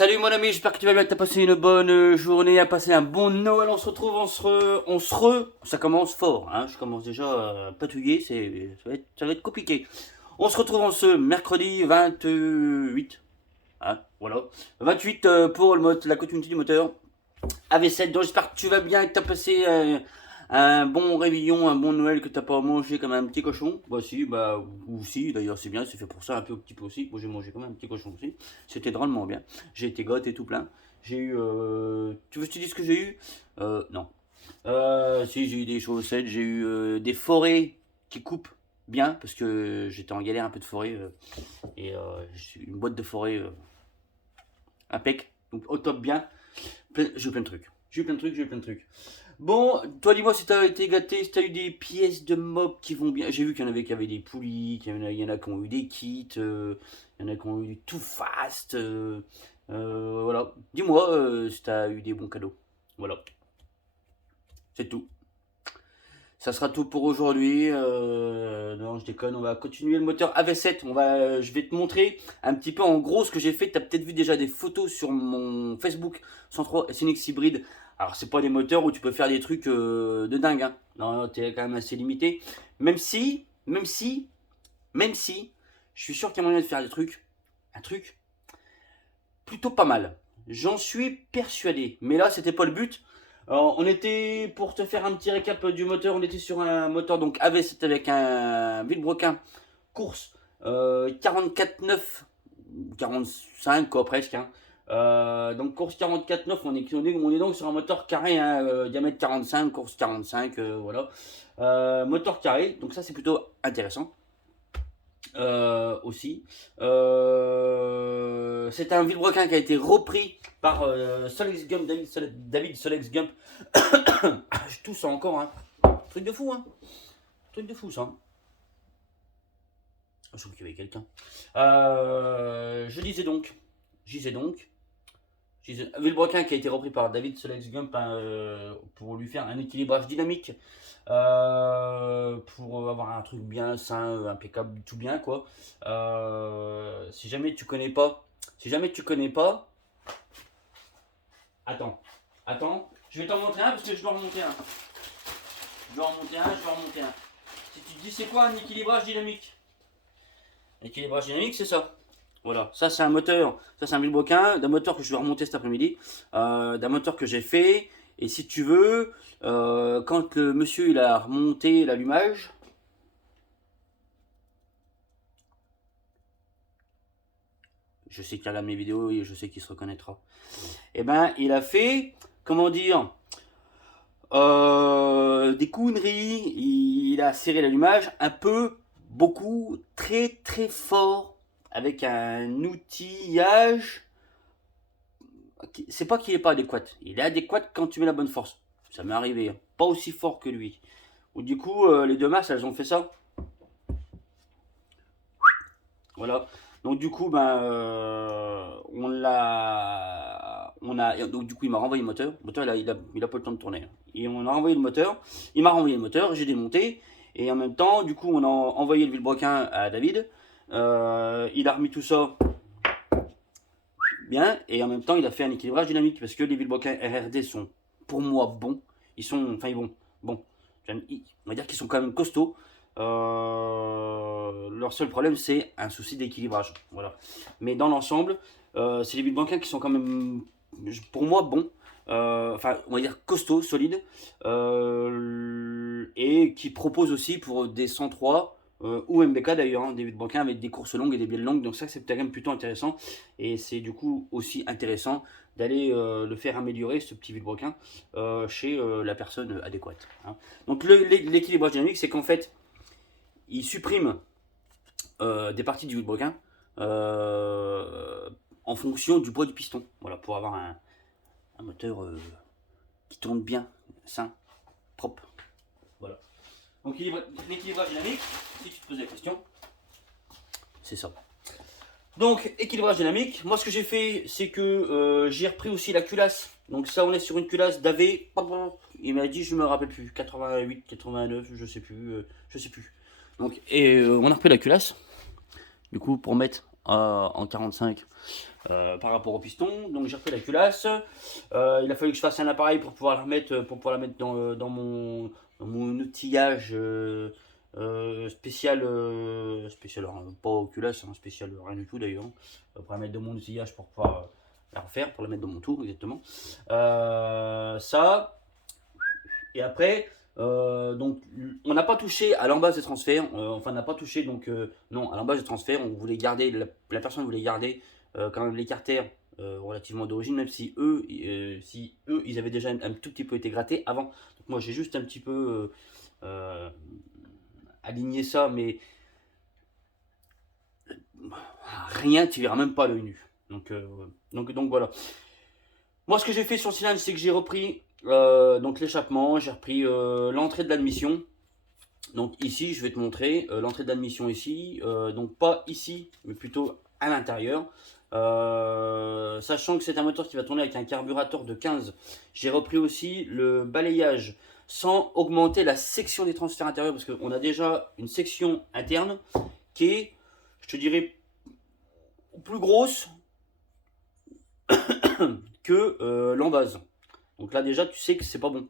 Salut mon ami, j'espère que tu vas bien, que tu as passé une bonne journée, à passer un bon Noël. On se retrouve, ça commence fort, hein. Je commence déjà à patouiller, ça va être compliqué. On se retrouve en ce mercredi 28, hein, voilà. 28 pour la continuité du moteur AV7. Donc j'espère que tu vas bien, que tu as passé un bon réveillon, un bon Noël, que t'as pas mangé comme un petit cochon. Bah si, ou si, d'ailleurs c'est bien, c'est fait pour ça un petit peu aussi. Moi j'ai mangé comme un petit cochon aussi. C'était drôlement bien. J'ai été gâté tout plein. J'ai eu, tu veux que je te dise ce que j'ai eu? Non. Si, j'ai eu des chaussettes, j'ai eu des forêts qui coupent bien, parce que j'étais en galère un peu de forêt. J'ai eu une boîte de forêt impec, donc au top bien. J'ai eu plein de trucs. J'ai eu plein de trucs. Bon, toi dis-moi si t'as été gâté, si t'as eu des pièces de mob qui vont bien. J'ai vu qu'il y en avait qui avaient des poulies, il y en a qui ont eu des kits, il y en a qui ont eu du Too Fast. Voilà. Dis-moi si t'as eu des bons cadeaux. Voilà. C'est tout. Ça sera tout pour aujourd'hui. Non, je déconne. On va continuer le moteur AV7. Je vais te montrer un petit peu en gros ce que j'ai fait. Tu as peut-être vu déjà des photos sur mon Facebook 103 SNX Hybrid. Alors, c'est pas des moteurs où tu peux faire des trucs de dingue, hein. Non, tu es quand même assez limité. Même si, même si, même si, je suis sûr qu'il y a moyen de faire un truc plutôt pas mal. J'en suis persuadé. Mais là, c'était pas le but. Alors, on était, pour te faire un petit récap du moteur, on était sur un moteur donc AV7 avec un Villebrequin course 44,9, 45 quoi presque, hein. Donc course 44,9, on est donc sur un moteur carré, hein, diamètre 45, course 45, voilà. Moteur carré, donc ça c'est plutôt intéressant. Aussi. C'est un Villebrequin qui a été repris par Solex Gump, David Solex Gump. Je tousse encore, hein. Truc de fou, hein. Truc de fou, ça. Je trouve qu'il y avait quelqu'un. Je disais donc. Villebrequin qui a été repris par David Solex Gump, hein, pour lui faire un équilibrage dynamique, pour avoir un truc bien sain, impeccable, tout bien quoi. Si jamais tu connais pas, attends, je vais t'en montrer un parce que je dois remonter un. Je dois remonter un. Si tu te dis c'est quoi un équilibrage dynamique? L'équilibrage dynamique, c'est ça. Voilà, ça c'est un moteur, ça c'est un Villebrequin, d'un moteur que je vais remonter cet après-midi, d'un moteur que j'ai fait. Et si tu veux, quand le monsieur il a remonté l'allumage, je sais qu'il regarde mes vidéos et je sais qu'il se reconnaîtra. Et ben il a fait, comment dire, des conneries, il a serré l'allumage un peu, beaucoup, très très fort, avec un outillage. C'est pas qu'il est pas adéquat, il est adéquat quand tu mets la bonne force. Ça m'est arrivé, hein. Pas aussi fort que lui. Ou du coup, les deux masses, elles ont fait ça. Voilà. Donc du coup, donc du coup, il m'a renvoyé le moteur. Le moteur, il a pas le temps de tourner, hein. Et on a renvoyé le moteur. Il m'a renvoyé le moteur, j'ai démonté. Et en même temps, du coup, on a envoyé le Villebrequin à David. Il a remis tout ça bien, et en même temps il a fait un équilibrage dynamique parce que les Villebrequin RRD sont pour moi bons, bon, on va dire qu'ils sont quand même costauds. Leur seul problème c'est un souci d'équilibrage, voilà. Mais dans l'ensemble, c'est les Villebrequin qui sont quand même pour moi bons. On va dire costauds, solides, et qui proposent aussi pour des 103 ou MBK d'ailleurs, hein, des Villebrequin avec des courses longues et des bielles longues. Donc ça c'est quand même plutôt intéressant. Et c'est du coup aussi intéressant d'aller le faire améliorer, ce petit Villebrequin, chez la personne adéquate, hein. Donc l'équilibrage dynamique, c'est qu'en fait, il supprime des parties du Villebrequin en fonction du poids du piston. Voilà, pour avoir un moteur qui tourne bien, sain, propre. Voilà. Donc l'équilibrage dynamique, si tu te poses la question, c'est ça. Donc équilibrage dynamique, moi ce que j'ai fait, c'est que j'ai repris aussi la culasse. Donc ça, on est sur une culasse d'AV. Il m'a dit, je me rappelle plus, 88, 89, je sais plus. Donc on a repris la culasse. Du coup, pour mettre en 45 par rapport au piston. Donc j'ai refait la culasse. Il a fallu que je fasse un appareil pour pouvoir la remettre, dans mon outillage spécial, alors, pas au culasse, hein, spécial rien du tout d'ailleurs. Pour la mettre dans mon outillage pour pouvoir la refaire, pour la mettre dans mon tour exactement. Ça. Et après, donc, on n'a pas touché à l'embase des transferts. Enfin, on n'a pas touché, donc, non, à l'embase des transferts. On voulait garder, la personne voulait garder quand même les carters relativement d'origine, même si eux, ils avaient déjà un tout petit peu été grattés avant. Donc, moi, j'ai juste un petit peu aligné ça, mais rien, tu verras même pas l'œil nu. Donc voilà. Moi, ce que j'ai fait sur le cylindre, c'est que j'ai repris donc l'échappement, j'ai repris l'entrée de l'admission. Donc ici, je vais te montrer l'entrée de l'admission ici. Donc pas ici, mais plutôt à l'intérieur. Sachant que c'est un moteur qui va tourner avec un carburateur de 15. J'ai repris aussi le balayage sans augmenter la section des transferts intérieurs, parce qu'on a déjà une section interne qui est, je te dirais, plus grosse que l'embase. Donc là déjà tu sais que c'est pas bon.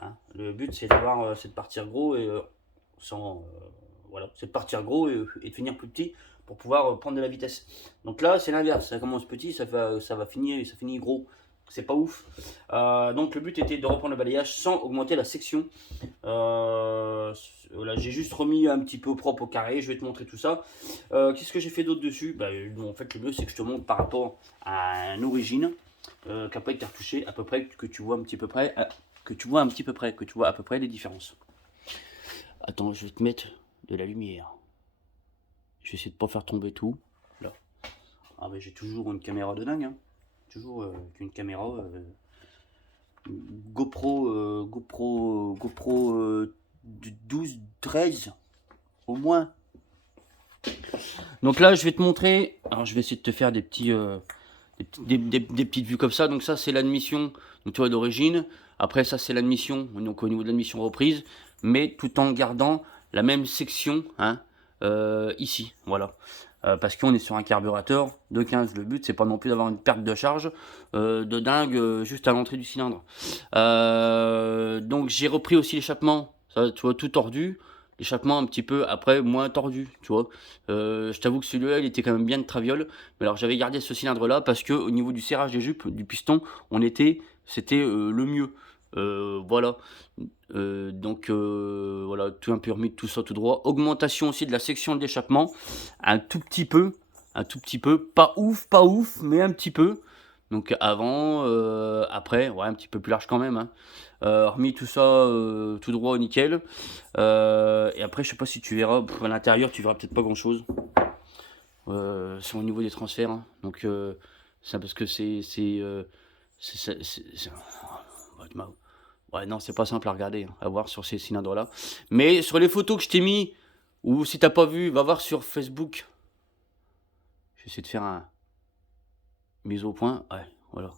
Hein, le but c'est de partir gros et voilà, c'est de partir gros et de finir plus petit pour pouvoir prendre de la vitesse. Donc là c'est l'inverse, ça commence petit, ça finit gros. C'est pas ouf. Donc le but était de reprendre le balayage sans augmenter la section. Voilà, j'ai juste remis un petit peu propre au carré. Je vais te montrer tout ça. Qu'est-ce que j'ai fait d'autre dessus? En fait, le mieux c'est que je te montre par rapport à une origine qui n'a pas été retouchée, à peu près, que tu vois un petit peu près, que tu vois à peu près les différences. Attends, je vais te mettre de la lumière. Je vais essayer de pas faire tomber tout. Là. Ah mais j'ai toujours une caméra de dingue. Hein. Toujours une caméra GoPro 12, 13 au moins. Donc là je vais te montrer, alors je vais essayer de te faire des petits des petites vues comme ça. Donc ça c'est l'admission, donc tu vois d'origine. Après ça c'est l'admission, donc au niveau de l'admission reprise, mais tout en gardant la même section hein, ici, voilà. Parce qu'on est sur un carburateur de 15. Le but c'est pas non plus d'avoir une perte de charge de dingue juste à l'entrée du cylindre. Donc j'ai repris aussi l'échappement, ça tu vois tout tordu. L'échappement un petit peu après moins tordu, tu vois. Je t'avoue que celui-là il était quand même bien de traviole. Mais alors j'avais gardé ce cylindre là parce que au niveau du serrage des jupes, du piston, c'était le mieux. Voilà. Voilà, tout un peu remis tout ça tout droit. Augmentation aussi de la section d'échappement, un tout petit peu, pas ouf, mais un petit peu. Donc avant, après, ouais, un petit peu plus large quand même. Hein. Remis tout ça tout droit, nickel. Et après, je sais pas si tu verras, à l'intérieur, tu verras peut-être pas grand chose. C'est au niveau des transferts. Hein. Donc, c'est parce que ouais, non, c'est pas simple à regarder, hein, à voir sur ces cylindres-là. Mais sur les photos que je t'ai mis, ou si t'as pas vu, va voir sur Facebook. Je vais essayer de faire un mise au point. Ouais, voilà.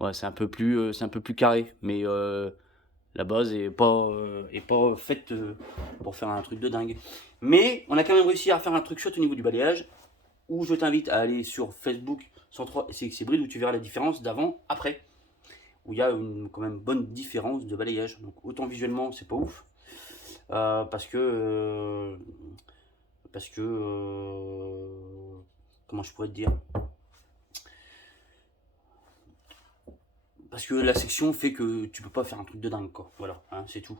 Ouais, c'est un peu plus carré, mais la base est pas faite pour faire un truc de dingue. Mais on a quand même réussi à faire un truc chouette au niveau du balayage, où je t'invite à aller sur Facebook 103 CXC Bride, où tu verras la différence d'avant, après, où il y a une quand même bonne différence de balayage. Donc autant visuellement, c'est pas ouf, parce que comment je pourrais te dire, parce que la section fait que tu peux pas faire un truc de dingue quoi. Voilà, hein, c'est tout.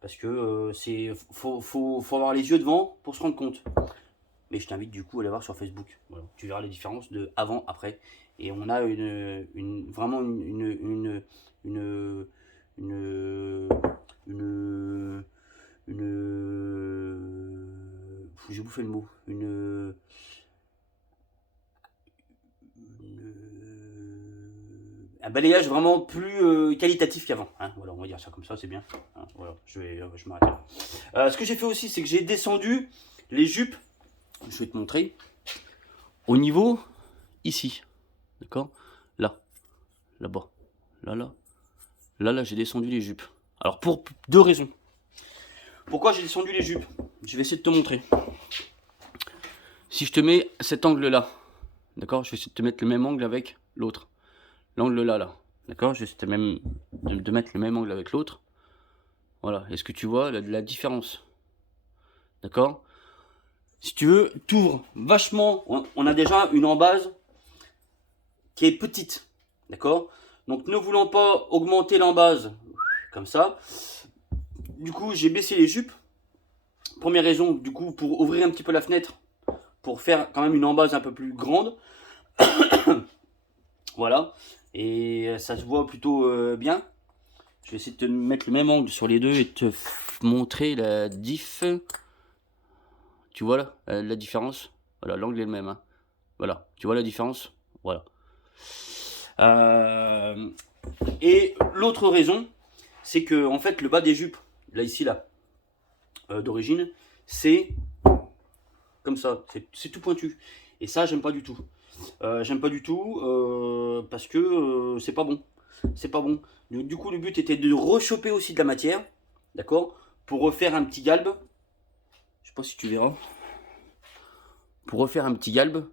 Parce que faut avoir les yeux devant pour se rendre compte. Mais je t'invite du coup à aller voir sur Facebook. Voilà. Tu verras les différences de avant, après. Et on a vraiment j'ai bouffé le mot. Un balayage vraiment plus qualitatif qu'avant. Hein. Voilà, on va dire ça comme ça, c'est bien. Hein, voilà, je m'arrête là. Ce que j'ai fait aussi, c'est que j'ai descendu les jupes. Je vais te montrer. Au niveau, ici. D'accord. Là. Là-bas. Là, j'ai descendu les jupes. Alors, pour deux raisons. Pourquoi j'ai descendu les jupes? Je vais essayer de te montrer. Si je te mets cet angle-là, d'accord, je vais essayer de te mettre le même angle avec l'autre. L'angle là, d'accord, je vais essayer de mettre le même angle avec l'autre. Voilà, est-ce que tu vois la différence? D'accord? Si tu veux, t'ouvres vachement. On a déjà une embase qui est petite. D'accord? Donc ne voulant pas augmenter l'embase comme ça, du coup j'ai baissé les jupes. Première raison, du coup, pour ouvrir un petit peu la fenêtre, pour faire quand même une embase un peu plus grande. Voilà. Et ça se voit plutôt bien. Je vais essayer de te mettre le même angle sur les deux et te montrer la diff. Tu vois là, la différence? Voilà, l'angle est le même. Hein. Voilà, tu vois la différence? Voilà. Et l'autre raison, c'est que en fait le bas des jupes, là ici là, d'origine, c'est comme ça, c'est tout pointu. Et ça, j'aime pas du tout. J'aime pas du tout parce que c'est pas bon. C'est pas bon. Du coup, le but était de rechoper aussi de la matière, d'accord, pour refaire un petit galbe. Je sais pas si tu verras. Pour refaire un petit galbe.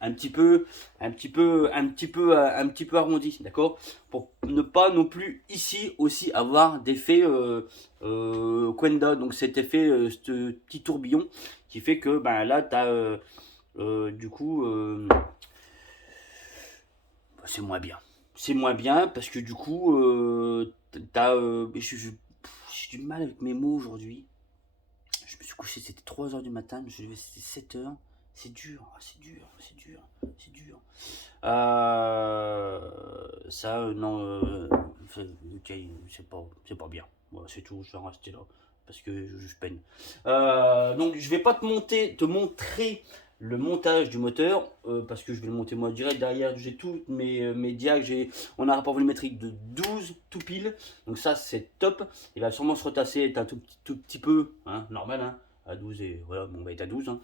Un petit peu arrondi, d'accord, pour ne pas non plus ici aussi avoir d'effet Quenda, donc cet effet, ce petit tourbillon qui fait que ben là tu as du coup c'est moins bien parce que du coup t'as j'ai du mal avec mes mots aujourd'hui. Je me suis couché, c'était 3h du matin, je me suis levé, c'était 7h. C'est dur, c'est dur, c'est dur, c'est dur. Ça, non, c'est pas bien. Voilà, c'est tout, je vais en rester là. Parce que je peine. Donc, je vais pas te montrer le montage du moteur. Parce que je vais le monter moi direct. Derrière, j'ai toutes mes diags. On a un rapport volumétrique de 12 tout pile. Donc, ça, c'est top. Il va sûrement se retasser un tout petit peu. Hein, normal, hein à 12 et voilà, bon, on va être à 12. Hein.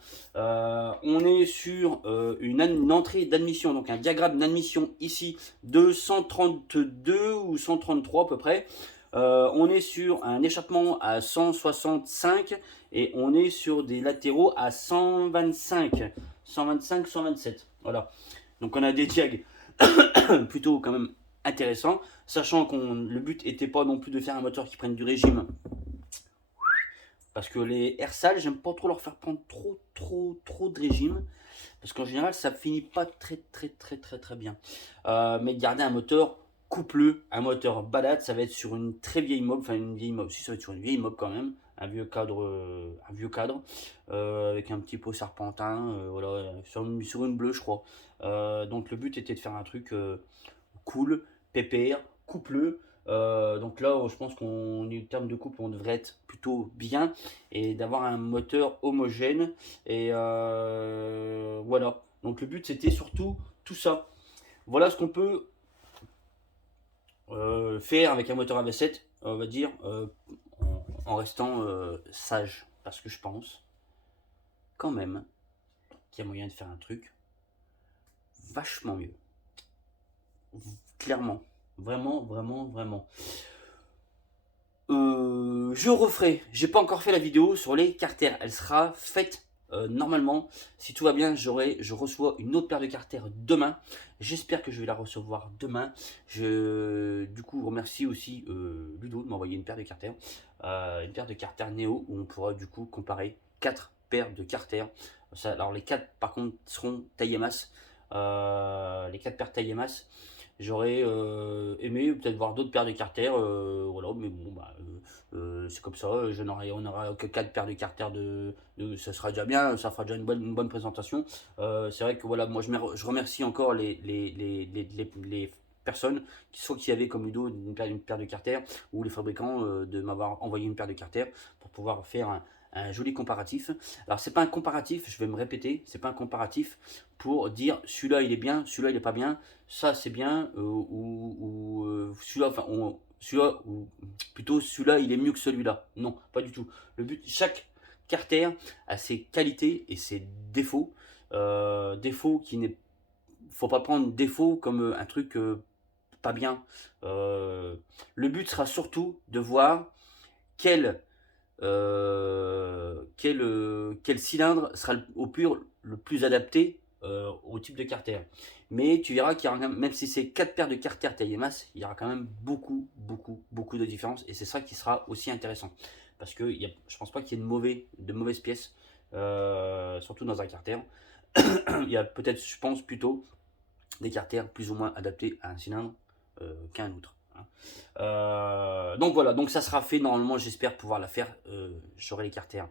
On est sur une entrée d'admission, donc un diagramme d'admission ici de 132 ou 133 à peu près. On est sur un échappement à 165 et on est sur des latéraux à 125, 125, 127. Voilà. Donc on a des diags plutôt quand même intéressants, sachant que le but n'était pas non plus de faire un moteur qui prenne du régime. Parce que les air sales, j'aime pas trop leur faire prendre trop de régime. Parce qu'en général, ça finit pas très bien. Mais garder un moteur coupleux, un moteur balade, ça va être sur une très vieille mob. Enfin, une vieille mob, si ça va être sur une vieille mob quand même. Un vieux cadre, avec un petit pot serpentin. Voilà, sur une bleue, je crois. Donc le but était de faire un truc cool, pépère, coupleux. Donc là, je pense qu'en termes de couple, on devrait être plutôt bien et d'avoir un moteur homogène. Et voilà. Donc le but, c'était surtout tout ça. Voilà ce qu'on peut faire avec un moteur AV7, on va dire, en restant sage. Parce que je pense quand même qu'il y a moyen de faire un truc vachement mieux. Clairement. Vraiment. Je referai. J'ai pas encore fait la vidéo sur les carters. Elle sera faite normalement. Si tout va bien, je reçois une autre paire de carters demain. J'espère que je vais la recevoir demain. Du coup, remercie aussi Ludo de m'envoyer une paire de carters. Une paire de carters Néo où on pourra du coup comparer 4 paires de carters. Alors les 4 par contre seront taillées masse. Les 4 paires taillées masse. J'aurais aimé peut-être voir d'autres paires de carters, voilà, mais bon, c'est comme ça. On n'aura que 4 paires de carters ça sera déjà bien, ça fera déjà une bonne présentation. C'est vrai que voilà, moi je remercie encore les personnes, soit qui avaient comme Ludo une paire de carters, ou les fabricants de m'avoir envoyé une paire de carters pour pouvoir faire un joli comparatif. Alors c'est pas un comparatif, je vais me répéter, c'est pas un comparatif pour dire celui-là il est bien, celui-là il est pas bien, ça c'est bien, celui-là, enfin celui-là, ou plutôt celui-là il est mieux que celui-là. Non, pas du tout. Le but, chaque carter a ses qualités et ses défauts. Défauts qui n'est faut pas prendre défaut comme un truc pas bien. Le but sera surtout de voir quel quel cylindre sera le plus adapté au type de carter. Mais tu verras qu'il y aura quand même si c'est 4 paires de carter taille et masse, il y aura quand même beaucoup de différence. Et c'est ça qui sera aussi intéressant. Parce que je pense pas qu'il y ait de mauvaises pièces, surtout dans un carter. Il y a peut-être, je pense plutôt, des carters plus ou moins adaptés à un cylindre qu'à un autre. Donc voilà, donc ça sera fait normalement, j'espère pouvoir la faire. J'aurai les carters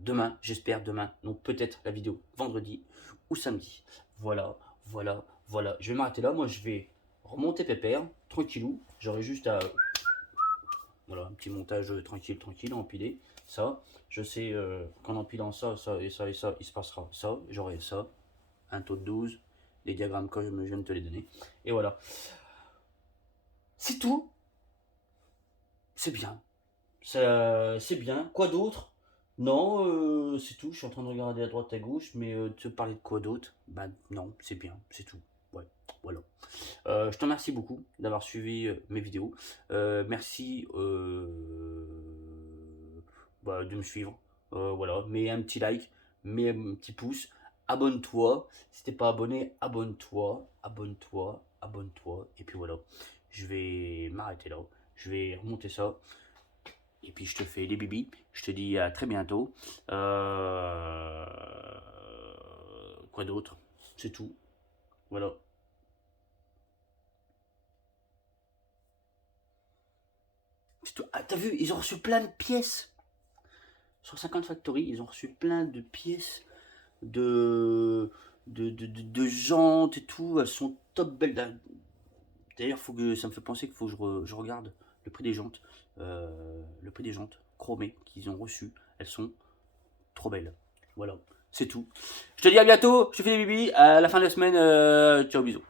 demain, j'espère demain. Donc peut-être la vidéo vendredi ou samedi. Voilà. Je vais m'arrêter là. Moi, je vais remonter pépère, tranquillou. J'aurai juste à voilà, un petit montage tranquille, empiler ça. Je sais qu'en empilant ça, il se passera ça. J'aurai ça, un taux de 12, les diagrammes que je viens de te les donner. Et voilà. C'est tout. C'est bien. C'est bien. Quoi d'autre? Non, c'est tout. Je suis en train de regarder à droite, à gauche, mais te parler de quoi d'autre? Bah non, c'est bien, c'est tout. Ouais, voilà. Je te remercie beaucoup d'avoir suivi mes vidéos. Merci de me suivre. Voilà, mets un petit like, mets un petit pouce, abonne-toi. Si t'es pas abonné, abonne-toi. Et puis voilà, je vais m'arrêter là. Je vais remonter ça. Et puis je te fais des bibis. Je te dis à très bientôt. Quoi d'autre? C'est tout. Voilà. Ah, t'as vu, ils ont reçu plein de pièces. Sur 50 Factory, ils ont reçu plein de pièces de jantes et tout. Elles sont top belles. D'ailleurs, ça me fait penser qu'il faut que je regarde le prix des jantes. Le prix des jantes chromées qu'ils ont reçues. Elles sont trop belles. Voilà, c'est tout. Je te dis à bientôt. Je te fais des bibis. À la fin de la semaine. Ciao, bisous.